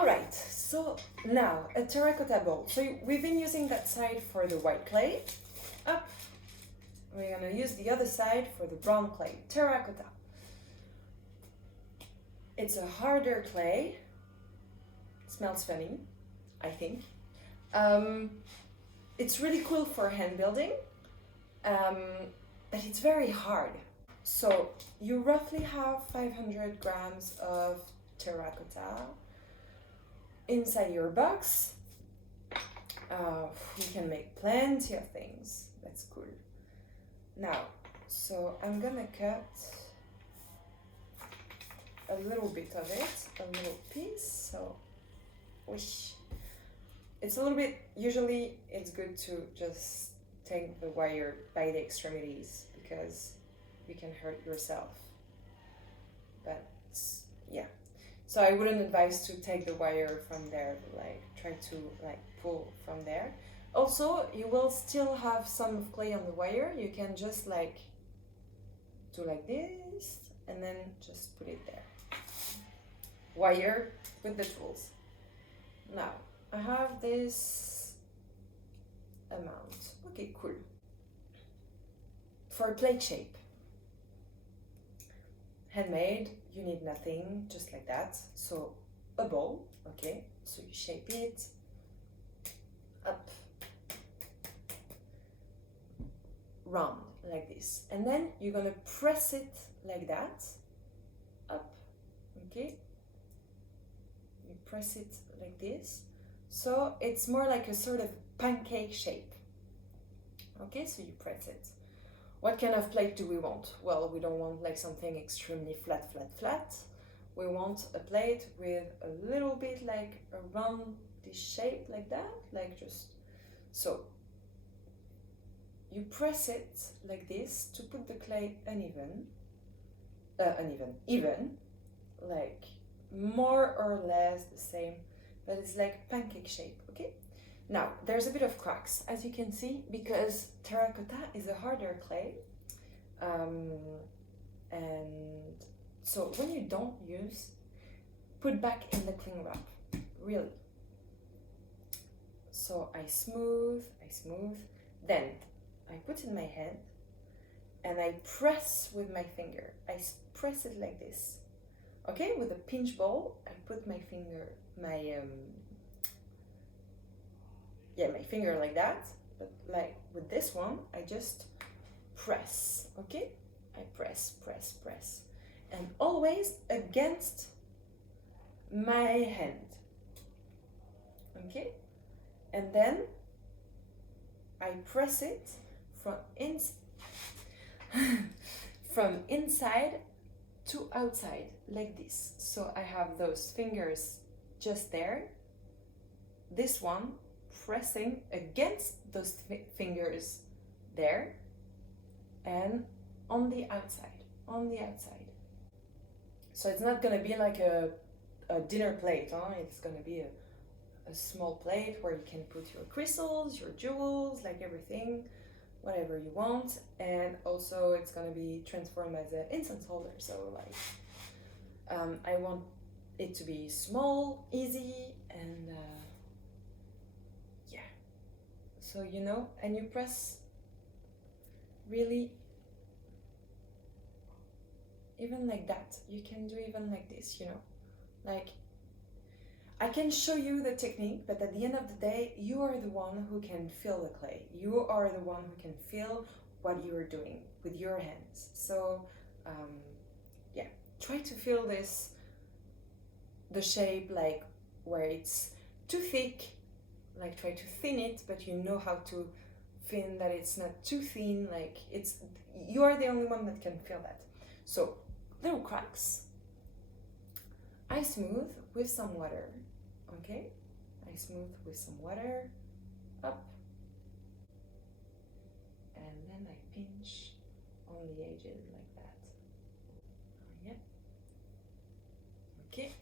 Alright, so now a terracotta bowl. So we've been using that side for the white clay. Up. We're gonna use the other side for the brown clay. Terracotta. It's a harder clay. It smells funny, I think. It's really cool for hand building, but it's very hard. So you roughly have 500 grams of terracotta inside your box. You can make plenty of things. That's cool. Now, so I'm gonna cut a little bit of it, a little piece. So, whoosh. It's a little bit, usually it's good to just take the wire by the extremities because you can hurt yourself. But yeah. So I wouldn't advise to take the wire from there, like try to like pull from there. Also, you will still have some clay on the wire. You can just like do like this and then just put it there. Wire with the tools. Now, I have this amount. Okay, cool. For a plate shape. Handmade, you need nothing, just like that. So a bowl, okay, so you shape it up, round, like this. And then you're gonna press it like that, up, okay? You press it like this. So it's more like a sort of pancake shape. Okay, so you press it. What kind of plate do we want? Well, we don't want like something extremely flat. We want a plate with a little bit like a roundish shape like that, like just so. You press it like this to put the clay even, like more or less the same, but it's like pancake shape, okay? Now, there's a bit of cracks, as you can see, because terracotta is a harder clay. And so when you don't use, put back in the cling wrap, really. So I smooth, then I put in my hand and I press with my finger. I press it like this. Okay, with a pinch ball, I put my finger, my finger like that, but like with this one, I just press, okay? I press, and always against my hand, okay? And then I press it from inside to outside, like this. So I have those fingers just there, this one pressing against those fingers there, and on the outside. So it's not gonna be like a dinner plate, huh? It's gonna be a small plate where you can put your crystals, your jewels, like everything, whatever you want. And also it's gonna be transformed as an incense holder. So like, I want it to be small, easy, and so you know, and you press really even like that. You can do even like this, you know, like I can show you the technique, but at the end of the day, you are the one who can feel the clay. You are the one who can feel what you are doing with your hands. So try to feel this, the shape, like where it's too thick, like try to thin it, but you know how to thin that it's not too thin, like you are the only one that can feel that. So little cracks, I smooth with some water, okay? I smooth with some water, up, and then I pinch on the edges like that. Yeah. Okay.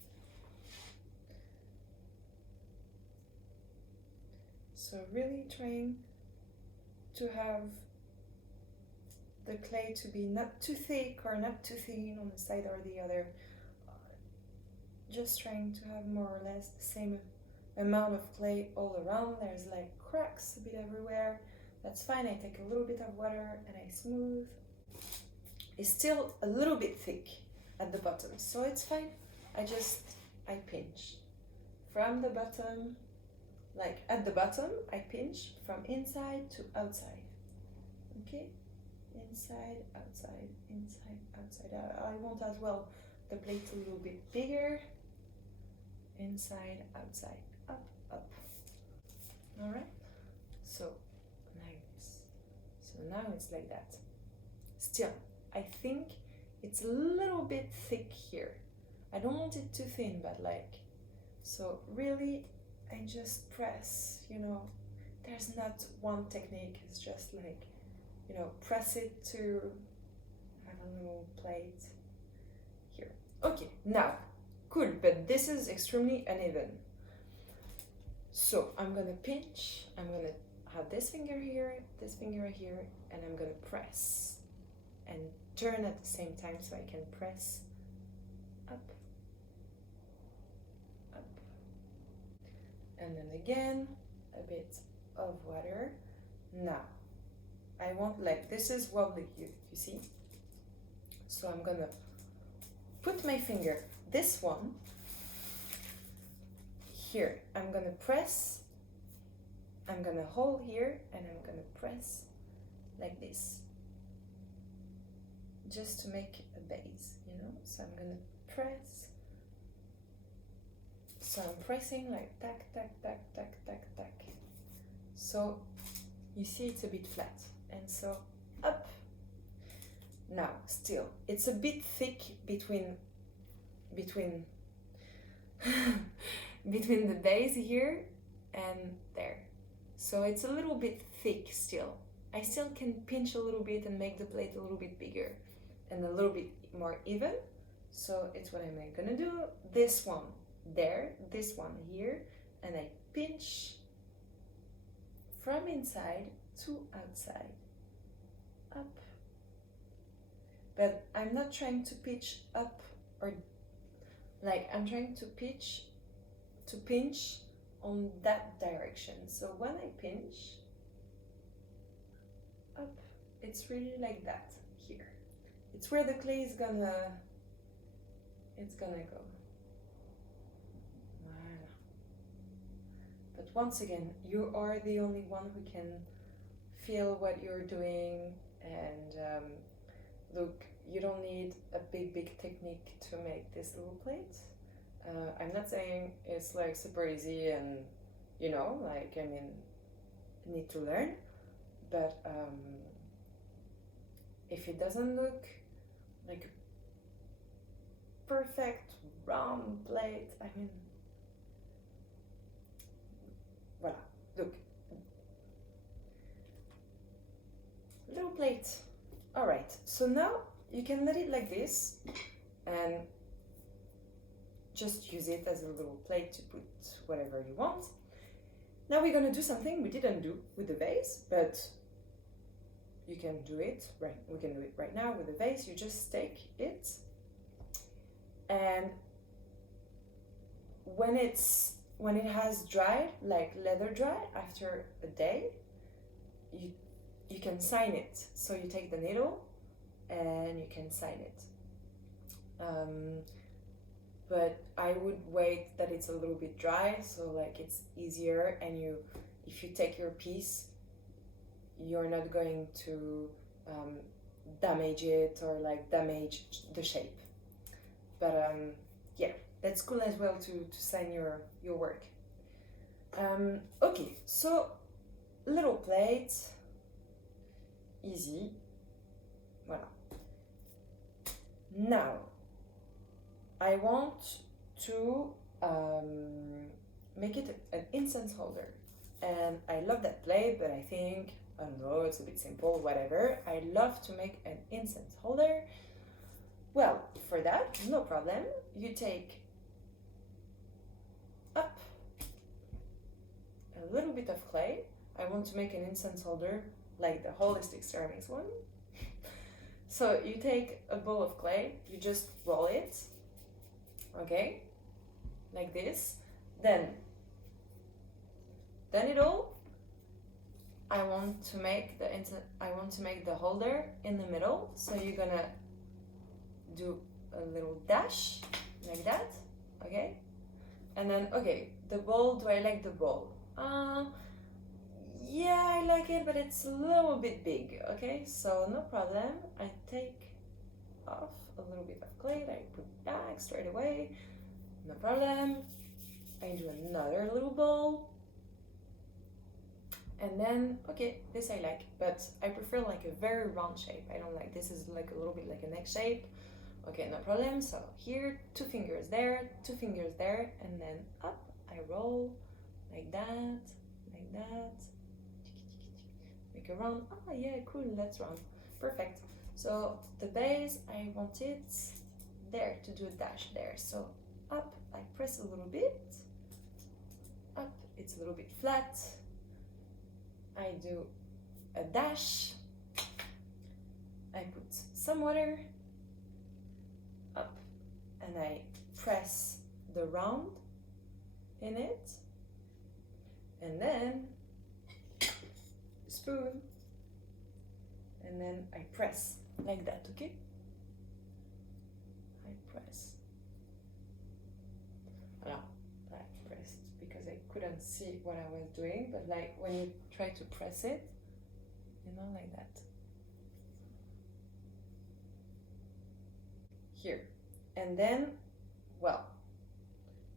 So really trying to have the clay to be not too thick or not too thin on the side or the other. just trying to have more or less the same amount of clay all around. There's like cracks a bit everywhere. That's fine. I take a little bit of water and I smooth. It's still a little bit thick at the bottom, so it's fine. I pinch from the bottom, like at the bottom, I pinch from inside to outside. Okay? Inside, outside, inside, outside. I want as well the plate a little bit bigger. Inside, outside, up, up. Alright? So, nice. So now it's like that. Still, I think it's a little bit thick here. I don't want it too thin, but like, so really, I just press, you know, there's not one technique, it's just like, you know, press it to have a little plate here. Okay, now, cool, but this is extremely uneven. So I'm gonna pinch, I'm gonna have this finger here, and I'm gonna press and turn at the same time so I can press up, up, and then again a bit of water. Now I want, like, this is wobbly, you see, so I'm gonna put my finger, this one here, I'm gonna press, I'm gonna hold here and I'm gonna press like this, just to make a base, you know. So I'm gonna press, so I'm pressing like tack, tack, tack, tack, tack, tack. So you see it's a bit flat, and so up. Now still, it's a bit thick between between the base here and there. So it's a little bit thick still. I still can pinch a little bit and make the plate a little bit bigger and a little bit more even. So it's what I'm gonna do. This one there, this one here, and I pinch from inside to outside, up. But I'm not trying to pitch up, or like I'm trying to pinch on that direction. So when I pinch up, it's really like that here. It's where the clay is gonna go. Voilà. But once again, you are the only one who can feel what you're doing, and look, you don't need a big technique to make this little plate. I'm not saying it's like super easy and, you know, like, I mean, need to learn, but if it doesn't look like a perfect round plate, I mean, voila, look, little plate. All right, so now you can let it like this and just use it as a little plate to put whatever you want. Now we're gonna do something we didn't do with the vase, but you can do it, right? We can do it right now with the vase. You just take it, and when it has dried, like leather dry after a day, you can sign it. So you take the needle and you can sign it. But I would wait that it's a little bit dry, so like it's easier, and if you take your piece, you're not going to damage it or like damage the shape. But yeah, that's cool as well to sign your work. Okay, so little plate, easy, voila. Now I want to make it an incense holder, and I love that plate, but I think, I don't know, it's a bit simple, whatever. I love to make an incense holder. Well, for that, no problem. You take up a little bit of clay. I want to make an incense holder like the holistic ceramics one. So you take a bowl of clay, you just roll it, okay? like this. Then the needle, I want to make the holder in the middle. So you're gonna do a little dash like that, okay? And then, okay, the ball, do I like the ball? Yeah, I like it, but it's a little bit big, okay? So no problem, I take off a little bit of clay, I put back straight away, no problem. I do another little ball. And then, okay, this I like, but I prefer like a very round shape. I don't like, this is like a little bit like an egg shape. Okay, no problem. So here, 2 fingers there, 2 fingers there, and then up, I roll like that, like that. Make a round. Oh yeah, cool, that's round. Perfect. So the base, I want it there, to do a dash there. So up, I press a little bit. Up, it's a little bit flat. I do a dash. I put some water. Up, and I press the round in it, and then spoon, and then I press like that, okay? I press. Voilà, I pressed because I couldn't see what I was doing, but like when you try to press it, you know, like that. Here. And then, well,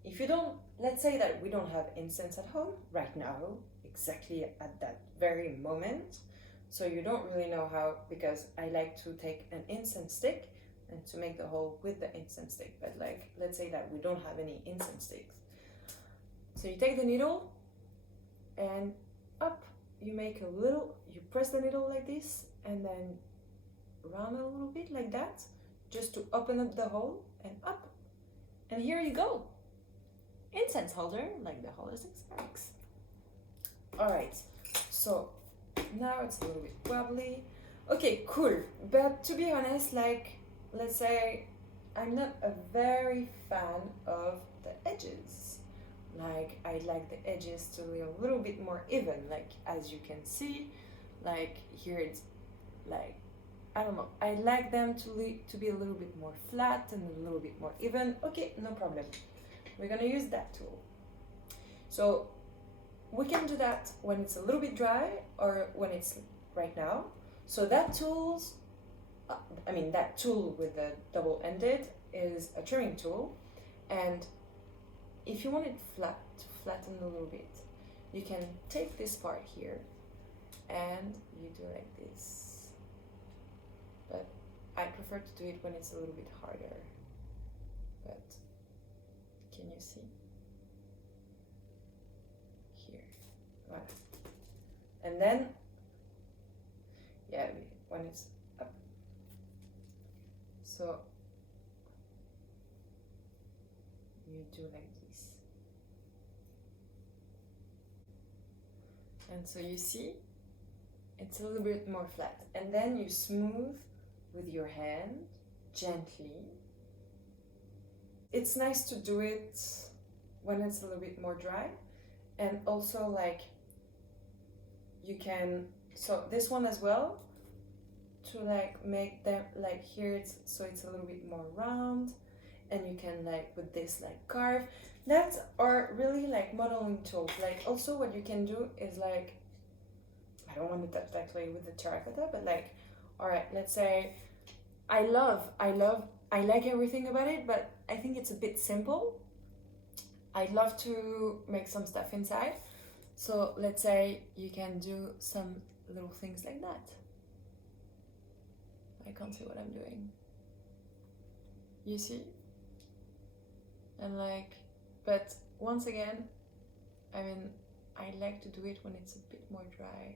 if you don't, let's say that we don't have incense at home right now, exactly at that very moment, so you don't really know how, because I like to take an incense stick and to make the hole with the incense stick, but like, let's say that we don't have any incense sticks. So you take the needle and up, you make a little, you press the needle like this, and then round a little bit like that, just to open up the hole, and up, and here you go, incense holder, like the holistic ceramics. All right, so now it's a little bit wobbly. Okay, cool, but to be honest, like, let's say I'm not a very fan of the edges. Like, I like the edges to be a little bit more even, like, as you can see, like, here it's like, I don't know, I like them to be a little bit more flat and a little bit more even. Okay, no problem. We're gonna use that tool. So we can do that when it's a little bit dry or when it's right now. So that tool with the double-ended is a trimming tool. And if you want it flat, to flatten a little bit, you can take this part here and you do like this. But I prefer to do it when it's a little bit harder. But can you see? Here. Voilà. And then, yeah, when it's up. So you do like this. And so you see, it's a little bit more flat. And then you smooth with your hand, gently. It's nice to do it when it's a little bit more dry. And also, like, you can, so this one as well, to like make them, like here it's, so it's a little bit more round, and you can like with this like carve. That are really like modeling tools. Like also what you can do is like, I don't want to touch that clay with the terracotta, but like, all right, let's say I like everything about it, but I think it's a bit simple. I'd love to make some stuff inside. So let's say you can do some little things like that. I can't see what I'm doing. You see? And like, but once again, I mean, I like to do it when it's a bit more dry.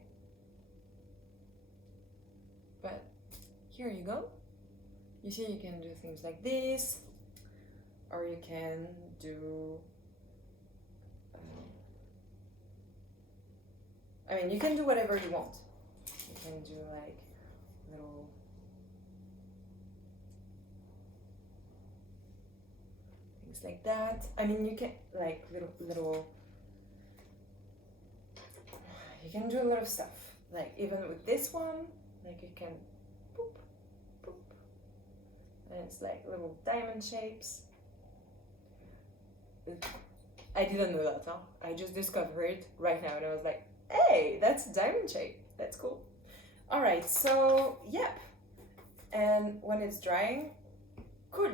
But here you go. You see, you can do things like this, or you can do, I mean, you can do whatever you want. You can do like little, things like that. I mean, you can like little. You can do a lot of stuff. Like even with this one, like you can, boop, boop, and it's like little diamond shapes. I didn't know that, huh? I just discovered it right now, and I was like, hey, that's a diamond shape. That's cool. All right, so yep. And when it's drying, cool.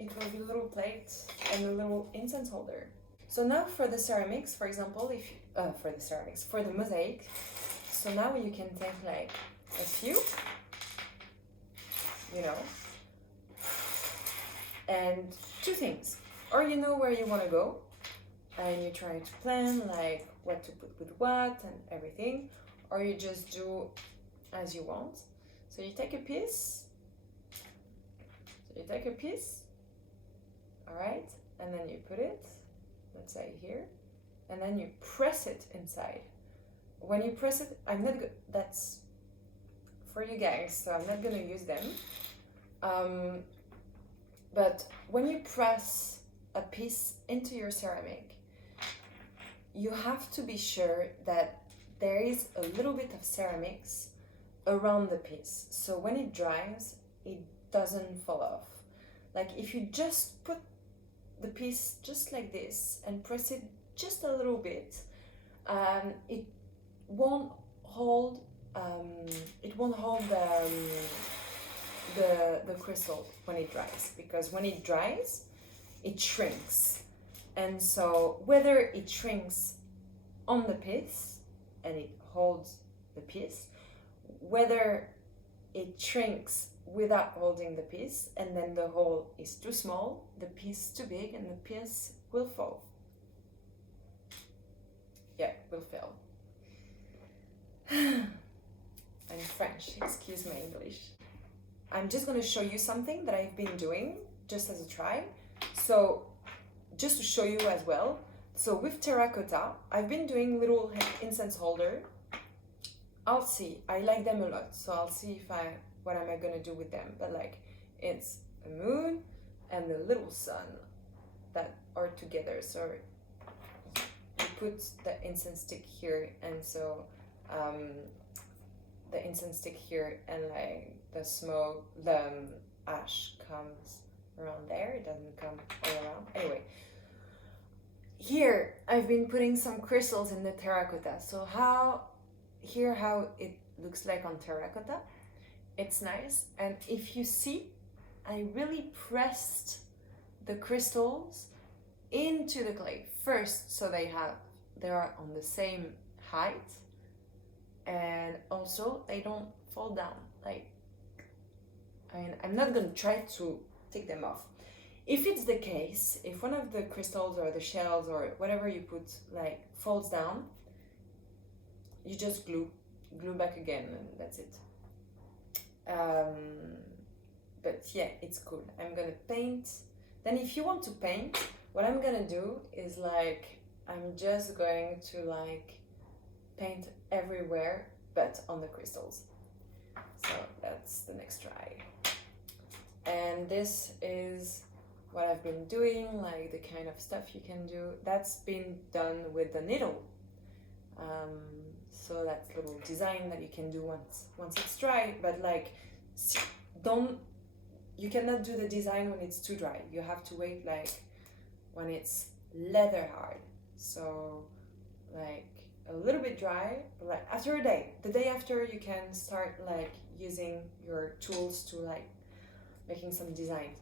It will be a little plate and a little incense holder. So now for the ceramics, for example, for the mosaic. So now you can take like a few, you know, and two things. Or you know where you want to go, and you try to plan like what to put with what and everything, or you just do as you want. So you take a piece. All right, and then you put it, let's say here, and then you press it inside. When you press it, that's for you guys, so I'm not gonna use them. But when you press a piece into your ceramic, you have to be sure that there is a little bit of ceramics around the piece. So when it dries, it doesn't fall off. Like if you just put the piece just like this and press it just a little bit, it won't hold. It won't hold the crystal when it dries, because when it dries, it shrinks. And so whether it shrinks on the piece and it holds the piece, whether it shrinks without holding the piece and then the hole is too small, the piece too big, and the piece will fall. Yeah, will fail. I'm French, excuse my English. I'm just going to show you something that I've been doing just as a try. So just to show you as well. So with terracotta, I've been doing little incense holder. I'll see, I like them a lot. So I'll see what am I going to do with them. But like it's a moon and the little sun that are together. So you put the incense stick here, and so the incense stick here, and like the smoke, the ash comes around there. It doesn't come all around. Anyway, here I've been putting some crystals in the terracotta. So how it looks like on terracotta. It's nice, and if you see, I really pressed the crystals into the clay first, so they are on the same height, and also they don't fall down. Like, I mean, I'm not gonna try to take them off. If it's the case, if one of the crystals or the shells or whatever you put like falls down, you just glue back again, and that's it. But yeah, it's cool. I'm gonna paint. Then if you want to paint, what I'm gonna do is like, I'm just going to like paint everywhere but on the crystals. So that's the next try. And this is what I've been doing, like the kind of stuff you can do. That's been done with the needle. So that's a little design that you can do once it's dry, but like you cannot do the design when it's too dry. You have to wait like when it's leather hard. So like a little bit dry, but like after the day after, you can start like using your tools to like making some design.